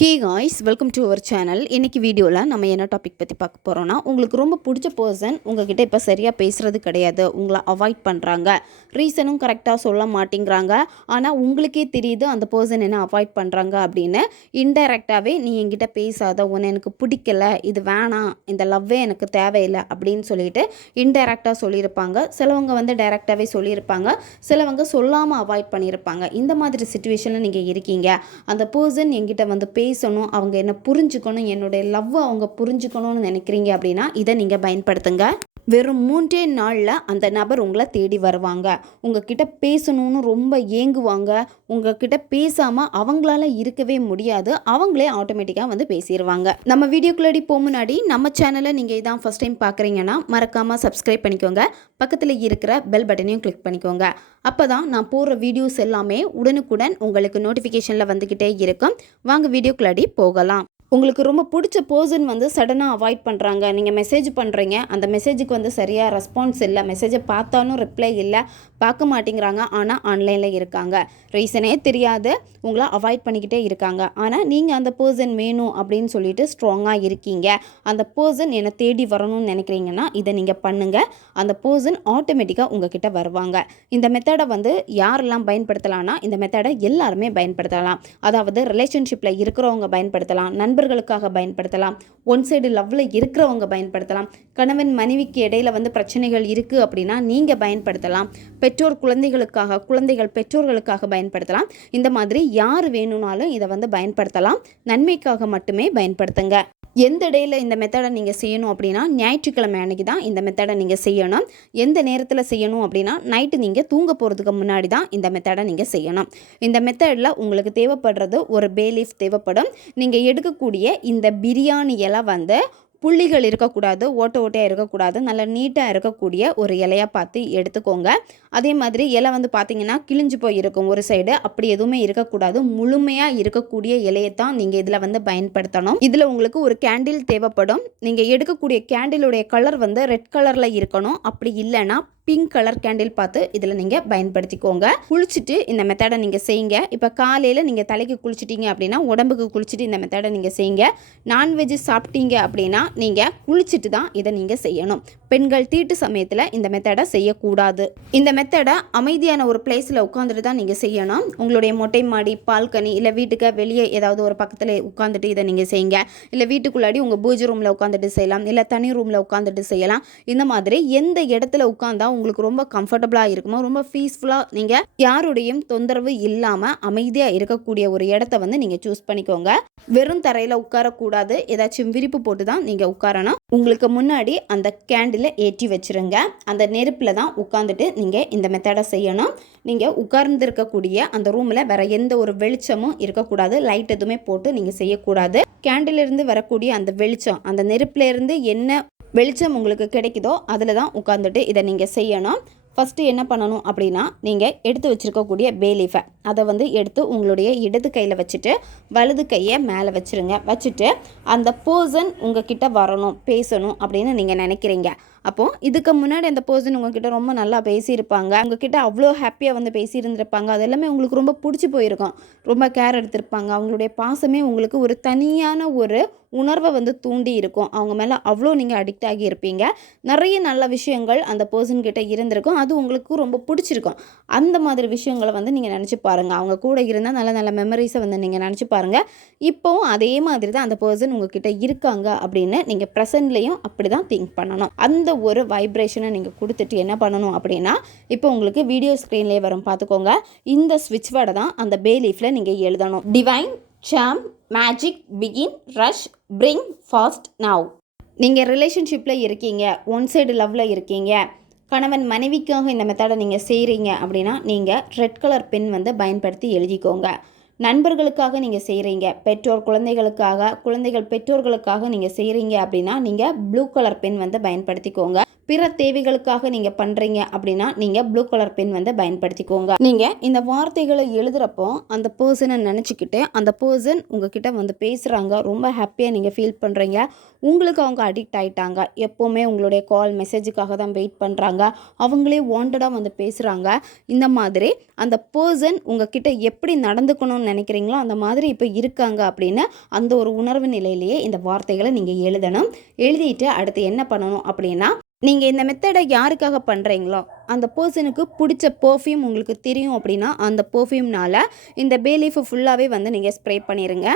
Hey guys welcome to our channel இன்றைக்கி வீடியோவில் நம்ம என்ன டாபிக் பற்றி பார்க்க போகிறோம்னா உங்களுக்கு ரொம்ப பிடிச்ச பர்சன் உங்ககிட்ட இப்போ சரியாக பேசுகிறது கிடையாது. உங்களை அவாய்ட் பண்ணுறாங்க ரீசனும் கரெக்டாக சொல்ல மாட்டேங்கிறாங்க. ஆனால் உங்களுக்கே தெரியுது அந்த பர்சன் என்ன அவாய்ட் பண்ணுறாங்க அப்படின்னு. இன்டைரக்டாகவே நீ என்கிட்ட பேசாத உன்னை எனக்கு பிடிக்கல இது வேணாம் இந்த லவ்வே எனக்கு தேவையில்லை அப்படின்னு சொல்லிட்டு இன்டைரக்டாக சொல்லியிருப்பாங்க. சிலவங்க வந்து டைரெக்டாகவே சொல்லியிருப்பாங்க. சிலவங்க சொல்லாமல் அவாய்ட் பண்ணியிருப்பாங்க. இந்த மாதிரி சுச்சுவேஷனில் நீங்கள் இருக்கீங்க. அந்த பர்சன் என்கிட்ட வந்து பே பேசணும் அவங்க என்ன புரிஞ்சுக்கணும் என்னுடைய லவ்வை அவங்க புரிஞ்சுக்கணும்னு நினைக்கிறீங்க அப்படின்னா இதை நீங்கள் பயன்படுத்துங்க. வெறும் மூன்றே நாளில் அந்த நபர் உங்களை தேடி வருவாங்க. உங்ககிட்ட பேசணும்னு ரொம்ப ஏங்குவாங்க. உங்ககிட்ட பேசாமல் அவங்களால இருக்கவே முடியாது. அவங்களே ஆட்டோமேட்டிக்காக வந்து பேசிடுவாங்க நம்ம வீடியோக்குள்ளடி போக முன்னாடி நம்ம சேனலை நீங்கள் இதான் ஃபஸ்ட் டைம் பார்க்குறீங்கன்னா மறக்காமல் சப்ஸ்கிரைப் பண்ணிக்கோங்க. பக்கத்தில் இருக்கிற பெல் பட்டனையும் கிளிக் பண்ணிக்கோங்க. அப்போ தான் நான் போடுற வீடியோஸ் எல்லாமே உடனுக்குடன் உங்களுக்கு நோட்டிஃபிகேஷனில் வந்துக்கிட்டே இருக்கும். வாங்க வீடியோக்குள்ளடி போகலாம். உங்களுக்கு ரொம்ப பிடிச்ச பர்சன் வந்து சடனாக அவாய்ட் பண்ணுறாங்க நீங்கள் மெசேஜ் பண்ணுறீங்க அந்த மெசேஜுக்கு வந்து சரியாக ரெஸ்பான்ஸ் இல்லை. மெசேஜை பார்த்தாலும் ரிப்ளை இல்லை. பார்க்க மாட்டேங்கிறாங்க. ஆனால் ஆன்லைனில் இருக்காங்க. ரீசனே தெரியாது. உங்களை அவாய்ட் பண்ணிக்கிட்டே இருக்காங்க. ஆனால் நீங்கள் அந்த பர்சன் வேணும் அப்படின்னு சொல்லிட்டு ஸ்ட்ராங்காக இருக்கீங்க. அந்த பர்சன் என்னை தேடி வரணும்னு நினைக்கிறீங்கன்னா இதை நீங்கள் பண்ணுங்கள் அந்த பர்சன் ஆட்டோமேட்டிக்காக உங்ககிட்ட வருவாங்க. இந்த மெத்தடை வந்து யாரெல்லாம் பயன்படுத்தலாம்னா இந்த மெத்தடை எல்லாருமே பயன்படுத்தலாம். அதாவது ரிலேஷன்ஷிப்பில் இருக்கிறவங்க பயன்படுத்தலாம். நண்பர்களுக்காக பயன்படுத்தலாம். ஒன் சைடு லவ்வில் இருக்கிறவங்க பயன்படுத்தலாம். கணவன் மனைவிக்கு இடையில வந்து பிரச்சனைகள் இருக்குது அப்படின்னா நீங்கள் பயன்படுத்தலாம். பெற்றோர் குழந்தைகளுக்காக குழந்தைகள் பெற்றோர்களுக்காக பயன்படுத்தலாம். இந்த மாதிரி யார் வேணும்னாலும் இதை வந்து பயன்படுத்தலாம். நன்மைக்காக மட்டுமே பயன்படுத்துங்க. எந்த இடையில இந்த மெத்தடை நீங்கள் செய்யணும் அப்படின்னா ஞாயிற்றுக்கிழமை அன்றைக்கி தான் இந்த மெத்தடை நீங்கள் செய்யணும். எந்த நேரத்தில் செய்யணும் அப்படின்னா நைட்டு நீங்கள் தூங்க போகிறதுக்கு முன்னாடி தான் இந்த மெத்தடை நீங்கள் செய்யணும். இந்த மெத்தடில் உங்களுக்கு தேவைப்படுறது ஒரு பேலீஃப் தேவைப்படும். நீங்கள் எடுக்கக்கூடிய இந்த பிரியாணி இலை வந்து புள்ளிகள் இருக்கக்கூடாது ஓட்ட ஓட்டையாக இருக்கக்கூடாது நல்லா நீட்டாக இருக்கக்கூடிய ஒரு இலையாக பார்த்து எடுத்துக்கோங்க. அதே மாதிரி இலை வந்து பார்த்தீங்கன்னா கிழிஞ்சு போய் இருக்கும் ஒரு சைடு அப்படி எதுவுமே இருக்கக்கூடாது. முழுமையாக இருக்கக்கூடிய இலையை தான் நீங்கள் இதில் வந்து பயன்படுத்தணும். இதில் உங்களுக்கு ஒரு கேண்டில் தேவைப்படும். நீங்கள் எடுக்கக்கூடிய கேண்டிலுடைய கலர் வந்து ரெட் கலரில் இருக்கணும். அப்படி இல்லைன்னா பிங்க் கலர் கேண்டில் பார்த்து இதில் நீங்கள் பயன்படுத்திக்கோங்க. குளிச்சுட்டு இந்த மெத்தடை நீங்கள் செய்யுங்க. இப்போ காலையில் நீங்கள் தலைக்கு குளிச்சிட்டிங்க அப்படின்னா உடம்புக்கு குளிச்சுட்டு இந்த மெத்தடை நீங்கள் செய்யுங்க. நான்வெஜ் சாப்பிட்டீங்க அப்படின்னா நீங்கள் குளிச்சுட்டு தான் இதை நீங்கள் செய்யணும். பெண்கள் தீட்டு சமயத்தில் இந்த மெத்தடை செய்யக்கூடாது. இந்த மெத்தடை அமைதியான ஒரு பிளேஸில் உட்காந்துட்டு தான் நீங்கள் செய்யணும். உங்களுடைய மொட்டை மாடி பால்கனி இல்லை வீட்டுக்கு வெளியே ஏதாவது ஒரு பக்கத்தில் உட்காந்துட்டு இதை நீங்கள் செய்யுங்க. இல்லை வீட்டுக்குள்ளாடி உங்கள் பூஜை ரூமில் உட்காந்துட்டு செய்யலாம். இல்லை தனி ரூமில் உட்காந்துட்டு செய்யலாம். இந்த மாதிரி எந்த இடத்துல உட்காந்தா உங்களுக்கு ரொம்ப கம்ஃபர்டபுளாக இருக்குமோ ரொம்ப பீஸ்ஃபுல்லாக நீங்கள் யாருடையும் தொந்தரவு இல்லாமல் அமைதியாக இருக்கக்கூடிய ஒரு இடத்த வந்து நீங்கள் சூஸ் பண்ணிக்கோங்க. வெறும் தரையில் உட்காரக்கூடாது. ஏதாச்சும் விரிப்பு போட்டு தான் நீங்கள் உட்காரணும். உங்களுக்கு முன்னாடி அந்த கேண்டிலை ஏற்றி வச்சிருங்க. அந்த நெருப்பில் தான் உட்காந்துட்டு நீங்கள் இந்த மெத்தடை செய்யணும். நீங்கள் உட்கார்ந்துருக்கக்கூடிய அந்த ரூமில் வேற எந்த ஒரு வெளிச்சமும் இருக்கக்கூடாது. லைட் எதுவுமே போட்டு நீங்கள் செய்யக்கூடாது. கேண்டிலிருந்து வரக்கூடிய அந்த வெளிச்சம் அந்த நெருப்புலேருந்து என்ன வெளிச்சம் உங்களுக்கு கிடைக்குதோ அதில் தான் உட்காந்துட்டு இதை நீங்கள் செய்யணும். ஃபஸ்ட்டு என்ன பண்ணணும் அப்படின்னா நீங்கள் எடுத்து வச்சுருக்கக்கூடிய பேலீஃபை அதை வந்து எடுத்து உங்களுடைய இடது கையில் வச்சுட்டு வலது கையை மேலே வச்சுருங்க. வச்சுட்டு அந்த பர்சன் உங்ககிட்ட வரணும் பேசணும் அப்படின்னு நீங்கள் நினைக்கிறீங்க. அப்போது இதுக்கு முன்னாடி அந்த பர்சன் உங்ககிட்ட ரொம்ப நல்லா பேசியிருப்பாங்க. உங்ககிட்ட அவ்வளோ ஹாப்பியாக வந்து பேசியிருந்திருப்பாங்க. அது எல்லாமே உங்களுக்கு ரொம்ப பிடிச்சி போயிருக்கும். ரொம்ப கேர் எடுத்திருப்பாங்க. அவங்களுடைய பாசமே உங்களுக்கு ஒரு தனியான ஒரு உணர்வை வந்து தூண்டி இருக்கும். அவங்க மேலே அவ்வளோ நீங்கள் அடிக்ட் ஆகி இருப்பீங்க நிறைய நல்ல விஷயங்கள் அந்த பர்சன் கிட்ட இருந்திருக்கும். அது உங்களுக்கு ரொம்ப பிடிச்சிருக்கும். அந்த மாதிரி விஷயங்களை வந்து நீங்கள் நினச்சி பாருங்கள் அவங்க கூட இருந்தால் நல்ல நல்ல மெமரிஸை வந்து நீங்கள் நினச்சி பாருங்கள் இப்போவும் அதே மாதிரி தான் அந்த பர்சன் உங்ககிட்ட இருக்காங்க அப்படின்னு நீங்கள் ப்ரெசன்ட்லேயும் அப்படி தான் திங்க் பண்ணணும். அந்த ஒரு வைப்ரேஷனை நீங்கள் கொடுத்துட்டு என்ன பண்ணணும் அப்படின்னா இப்போ உங்களுக்கு வீடியோ ஸ்க்ரீன்லேயே வரும். பார்த்துக்கோங்க. இந்த ஸ்விட்ச் வேர்டை தான் அந்த பே லீஃபில் நீங்கள் எழுதணும். Divine psalm magic begin rush bring fast now நீங்கள் ரிலேஷன்ஷிப்பில் இருக்கீங்க. ஒன் சைடு லவ்வில் இருக்கீங்க. கணவன் மனைவிக்காக இந்த மெத்தடை நீங்கள் செய்கிறீங்க அப்படின்னா நீங்கள் ரெட் கலர் பென் வந்து பயன்படுத்தி எழுதிக்கோங்க. நண்பர்களுக்காக நீங்கள் செய்கிறீங்க பெற்றோர் குழந்தைகளுக்காக குழந்தைகள் பெற்றோர்களுக்காக நீங்கள் செய்கிறீங்க அப்படின்னா நீங்கள் ப்ளூ கலர் பென் வந்து பயன்படுத்திக்கோங்க. பிற தேவைகளுக்காக நீங்கள் பண்ணுறீங்க அப்படின்னா நீங்கள் ப்ளூ கலர் பென் வந்து பயன்படுத்திக்கோங்க. நீங்கள் இந்த வார்த்தைகளை எழுதுகிறப்போ அந்த பர்சனை நினச்சிக்கிட்டு அந்த பர்சன் உங்ககிட்ட வந்து பேசுகிறாங்க ரொம்ப ஹாப்பியாக நீங்கள் ஃபீல் பண்ணுறீங்க உங்களுக்கு அவங்க அடிக்ட் ஆகிட்டாங்க எப்போவுமே உங்களுடைய கால் மெசேஜுக்காக தான் வெயிட் பண்ணுறாங்க அவங்களே வாண்டடாக வந்து பேசுகிறாங்க இந்த மாதிரி அந்த பர்சன் உங்ககிட்ட எப்படி நடந்துக்கணும்னு நினைக்கிறீங்களோ அந்த மாதிரி இப்போ இருக்காங்க அப்படின்னு அந்த ஒரு உணர்வு நிலையிலேயே இந்த வார்த்தைகளை நீங்கள் எழுதணும். எழுதிட்டு அடுத்து என்ன பண்ணணும் அப்படின்னா நீங்கள் இந்த மெத்தடை யாருக்காக பண்ணுறீங்களோ அந்த பர்சனுக்கு பிடிச்ச பர்ஃப்யூம் உங்களுக்கு தெரியும் அப்படின்னா அந்த பர்ஃப்யூம்னால் இந்த பேலீஃபை ஃபுல்லாகவே வந்து நீங்கள் ஸ்ப்ரே பண்ணிடுங்க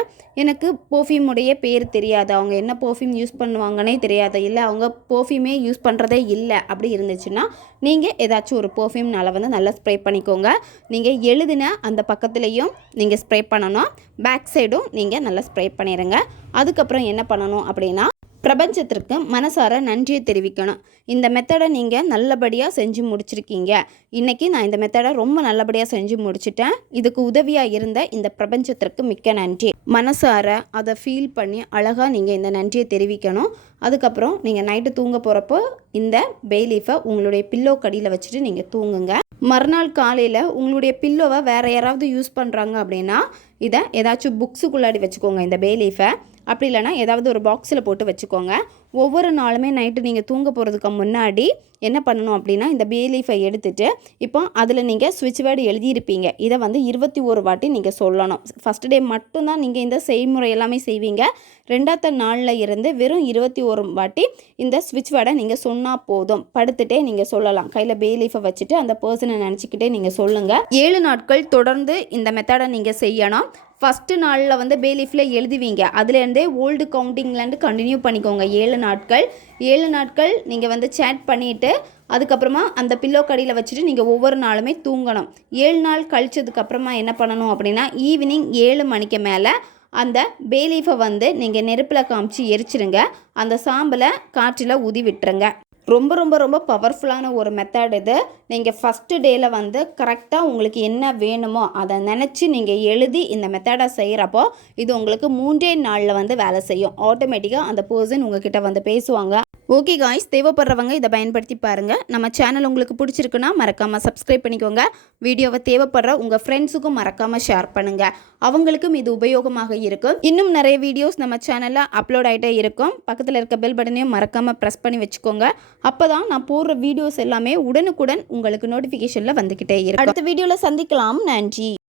எனக்கு பர்ஃப்யூமுடைய பேர் தெரியாது. அவங்க என்ன பர்ஃப்யூம் யூஸ் பண்ணுவாங்கன்னே தெரியாது. இல்லை அவங்க பர்ஃப்யூமே யூஸ் பண்ணுறதே இல்லை அப்படி இருந்துச்சுன்னா நீங்கள் ஏதாச்சும் ஒரு பர்ஃப்யூம்னால் வந்து நல்லா ஸ்ப்ரே பண்ணிக்கோங்க. நீங்கள் எழுதின அந்த பக்கத்துலேயும் நீங்கள் ஸ்ப்ரே பண்ணணும். பேக் சைடும் நீங்கள் நல்லா ஸ்ப்ரே பண்ணிடுங்க அதுக்கப்புறம் என்ன பண்ணணும் அப்படின்னா பிரபஞ்சத்திற்கு மனசார நன்றியை தெரிவிக்கணும். இந்த மெத்தடை நீங்கள் நல்லபடியாக செஞ்சு முடிச்சிருக்கீங்க. இன்றைக்கி நான் இந்த மெத்தடை ரொம்ப நல்லபடியாக செஞ்சு முடிச்சிட்டேன். இதுக்கு உதவியாக இருந்த இந்த பிரபஞ்சத்திற்கு மிக்க நன்றி. மனசார அதை ஃபீல் பண்ணி அழகாக நீங்கள் இந்த நன்றியை தெரிவிக்கணும். அதுக்கப்புறம் நீங்கள் நைட்டு தூங்க போகிறப்போ இந்த பெய்லீஃபை உங்களுடைய பில்லோ கடியில் வச்சுட்டு நீங்கள் தூங்குங்க. மறுநாள் காலையில் உங்களுடைய பில்லோவை வேறு யாராவது யூஸ் பண்ணுறாங்க அப்படின்னா இதை ஏதாச்சும் புக்ஸுக்குள்ளாடி வச்சுக்கோங்க இந்த பேலீஃபை அப்படி இல்லைனா ஏதாவது ஒரு பாக்ஸில் போட்டு வச்சுக்கோங்க. ஒவ்வொரு நாளுமே நைட்டு நீங்கள் தூங்க போகிறதுக்கு முன்னாடி என்ன பண்ணணும் அப்படின்னா இந்த பே லீஃபை எடுத்துட்டு இப்போ அதில் நீங்கள் சுவிட்ச் வேர்டு எழுதியிருப்பீங்க. இதை வந்து இருபத்தி ஒரு வாட்டி நீங்கள் சொல்லணும். ஃபஸ்ட் டே மட்டும்தான் நீங்கள் இந்த செய்முறை எல்லாமே செய்வீங்க. ரெண்டாவது நாளில் இருந்து வெறும் இருபத்தி ஒரு வாட்டி இந்த ஸ்விட்ச் வேர்டை நீங்கள் சொன்னால் போதும். படுத்துட்டே நீங்கள் சொல்லலாம். கையில் பே லீஃபை வச்சுட்டு அந்த பர்சனை நினச்சிக்கிட்டே நீங்கள் சொல்லுங்கள் ஏழு நாட்கள் தொடர்ந்து இந்த மெத்தடை நீங்கள் செய்யணும். ஃபஸ்ட்டு நாளில் வந்து பேலீஃபில் எழுதுவீங்க. அதுலேருந்தே ஓல்டு கவுண்டிங்லேருந்து கண்டினியூ பண்ணிக்கோங்க. ஏழு நாட்கள். ஏழு நாட்கள் நீங்கள் வந்து சேட் பண்ணிவிட்டு அதுக்கப்புறமா அந்த பில்லோ கடியில் வச்சுட்டு நீங்கள் ஒவ்வொரு நாளுமே தூங்கணும். ஏழு நாள் கழிச்சதுக்கப்புறமா என்ன பண்ணணும் அப்படின்னா ஈவினிங் ஏழு மணிக்கு மேலே அந்த பேலீஃபை வந்து நீங்கள் நெருப்பில் காமிச்சு எரிச்சிருங்க. அந்த சாம்பலை காற்றில் ஊதி விட்டுருங்க. ரொம்ப ரொம்ப ரொம்ப பவர்ஃபுல்லான ஒரு மெத்தட் இது. நீங்கள் ஃபஸ்ட்டு டேயில் வந்து கரெக்டாக உங்களுக்கு என்ன வேணுமோ அதை நினச்சி நீங்கள் எழுதி இந்த மெத்தடை செய்கிறப்போ இது உங்களுக்கு மூன்றே நாளில் வந்து வேலை செய்யும். ஆட்டோமேட்டிக்காக அந்த பர்சன் உங்ககிட்ட வந்து பேசுவாங்க. ஓகே காய்ஸ் தேவைப்படுறவங்க இதை பயன்படுத்தி பாருங்கள் நம்ம சேனல் உங்களுக்கு பிடிச்சிருக்குன்னா மறக்காமல் சப்ஸ்கிரைப் பண்ணிக்கோங்க. வீடியோவை தேவைப்படுற உங்கள் ஃப்ரெண்ட்ஸுக்கும் மறக்காமல் ஷேர் பண்ணுங்கள் அவங்களுக்கும் இது உபயோகமாக இருக்கும். இன்னும் நிறைய வீடியோஸ் நம்ம சேனலில் அப்லோட் ஆகிட்டே இருக்கும். பக்கத்தில் இருக்க பெல் பட்டனையும் மறக்காமல் ப்ரெஸ் பண்ணி வச்சுக்கோங்க. அப்போ தான் நான் போடுற வீடியோஸ் எல்லாமே உடனுக்குடன் உங்களுக்கு நோட்டிஃபிகேஷனில் வந்துக்கிட்டே இருக்கும். அடுத்த வீடியோவில் சந்திக்கலாம். நன்றி.